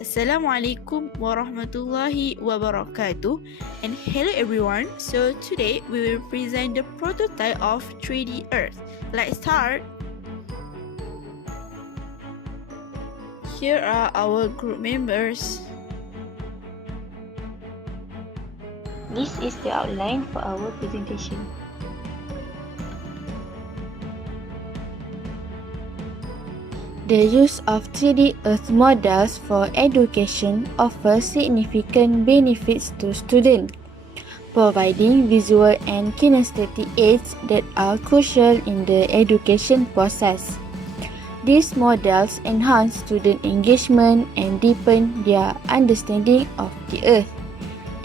Assalamualaikum warahmatullahi wabarakatuh, and hello everyone. So today we will present the prototype of 3D Earth. Let's start. Here are our group members. This is the outline for our presentation. The use of 3D Earth models for education offers significant benefits to students, providing visual and kinesthetic aids that are crucial in the education process. These models enhance student engagement and deepen their understanding of the Earth.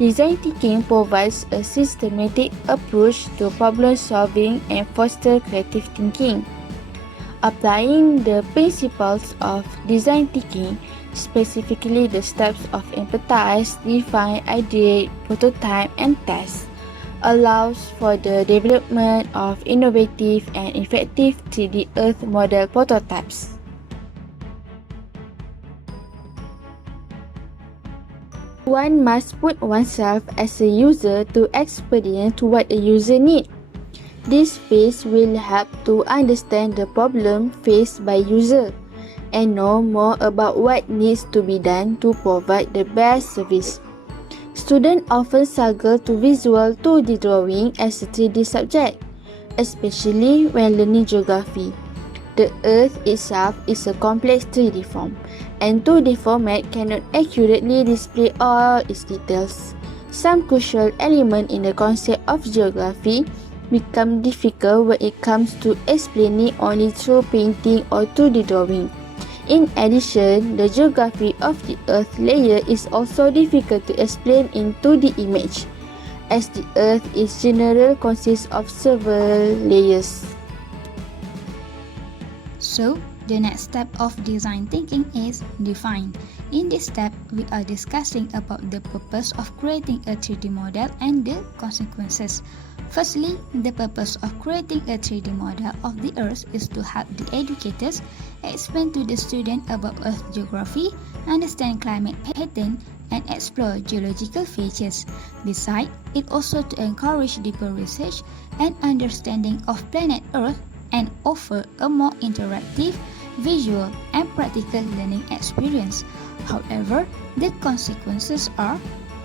Design thinking provides a systematic approach to problem solving and foster creative thinking. Applying the principles of design thinking, specifically the steps of empathize, define, ideate, prototype, and test, allows for the development of innovative and effective 3D Earth model prototypes. One must put oneself as a user to experience what a user needs. This phase will help to understand the problem faced by user and know more about what needs to be done to provide the best service. Students often struggle to visual 2D drawing as a 3D subject, especially when learning geography. The Earth itself is a complex 3D form, and 2D format cannot accurately display all its details. Some crucial elements in the concept of geography become difficult when it comes to explaining only through painting or 2D drawing. In addition, the geography of the Earth layer is also difficult to explain in 2D image, as the Earth in general consists of several layers. So, the next step of design thinking is define. In this step, we are discussing about the purpose of creating a 3D model and the consequences. Firstly, the purpose of creating a 3D model of the Earth is to help the educators explain to the student about Earth geography, understand climate pattern, and explore geological features. Besides, it also to encourage deeper research and understanding of planet Earth and offer a more interactive, visual, and practical learning experience. However, the consequences are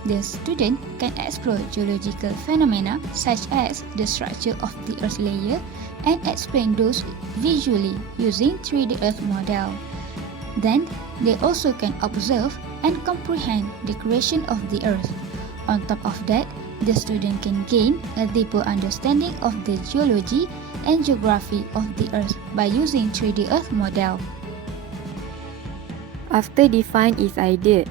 the student can explore geological phenomena such as the structure of the Earth layer and explain those visually using 3D Earth model. Then, they also can observe and comprehend the creation of the Earth. On top of that, the student can gain a deeper understanding of the geology and geography of the Earth by using 3D Earth model. After define its idea,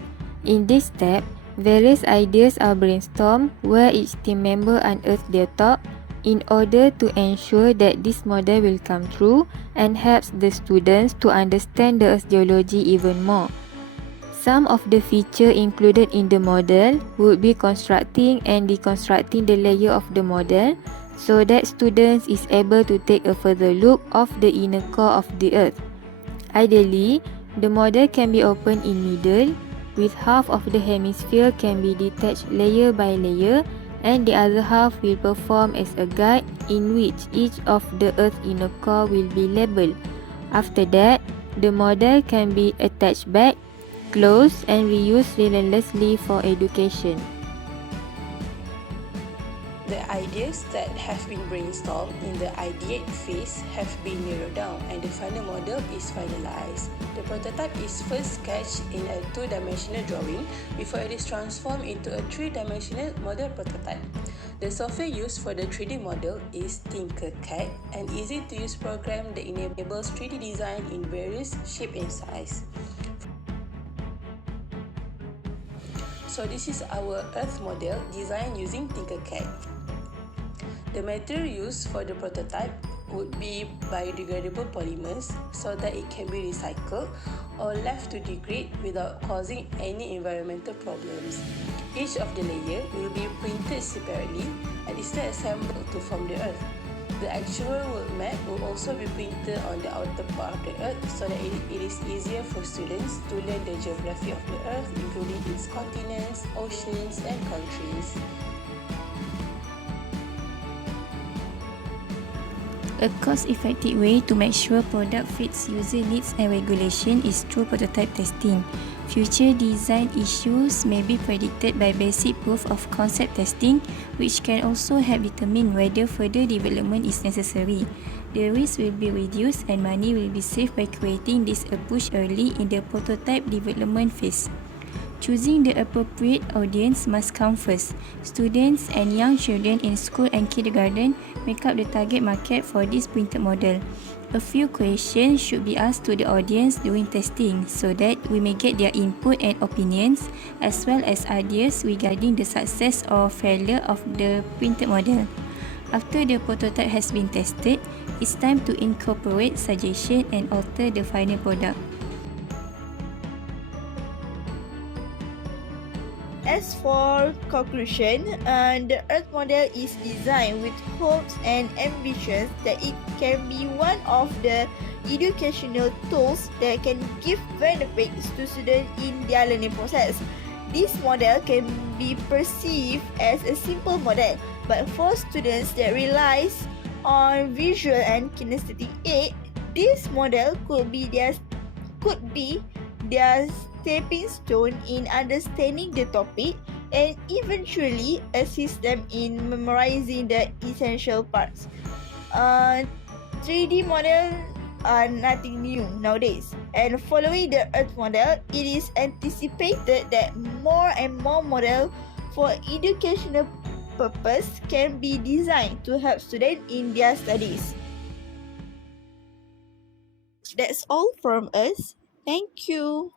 in this step, various ideas are brainstormed where each team member unearths their thought in order to ensure that this model will come true and helps the students to understand the Earth's geology even more. Some of the features included in the model would be constructing and deconstructing the layer of the model so that students is able to take a further look of the inner core of the Earth. Ideally, the model can be opened in middle, with half of the hemisphere can be detached layer by layer and the other half will perform as a guide in which each of the Earth's inner core will be labelled. After that, the model can be attached back, closed and reused relentlessly for education. The ideas that have been brainstormed in the ideate phase have been narrowed down and the final model is finalized. The prototype is first sketched in a two-dimensional drawing before it is transformed into a three-dimensional model prototype. The software used for the 3D model is Tinkercad, an easy-to-use program that enables 3D design in various shapes and sizes. So this is our Earth model designed using Tinkercad. The material used for the prototype would be biodegradable polymers so that it can be recycled or left to degrade without causing any environmental problems. Each of the layers will be printed separately and is then assembled to form the Earth. The actual world map will also be printed on the outer part of the Earth so that it is easier for students to learn the geography of the Earth, including its continents, oceans, and countries. A cost-effective way to make sure product fits user needs and regulation is through prototype testing. Future design issues may be predicted by basic proof of concept testing, which can also help determine whether further development is necessary. The risk will be reduced and money will be saved by creating this approach early in the prototype development phase. Choosing the appropriate audience must come first. Students and young children in school and kindergarten make up the target market for this printed model. A few questions should be asked to the audience during testing so that we may get their input and opinions as well as ideas regarding the success or failure of the printed model. After the prototype has been tested, it's time to incorporate suggestions and alter the final product. As for conclusion, the Earth model is designed with hopes and ambitions that it can be one of the educational tools that can give benefits to students in their learning process. This model can be perceived as a simple model, but for students that relies on visual and kinesthetic aid, this model could be their stepping stone in understanding the topic and eventually assist them in memorizing the essential parts. 3D models are nothing new nowadays, and following the Earth model, it is anticipated that more and more models for educational purpose can be designed to help students in their studies. That's all from us. Thank you.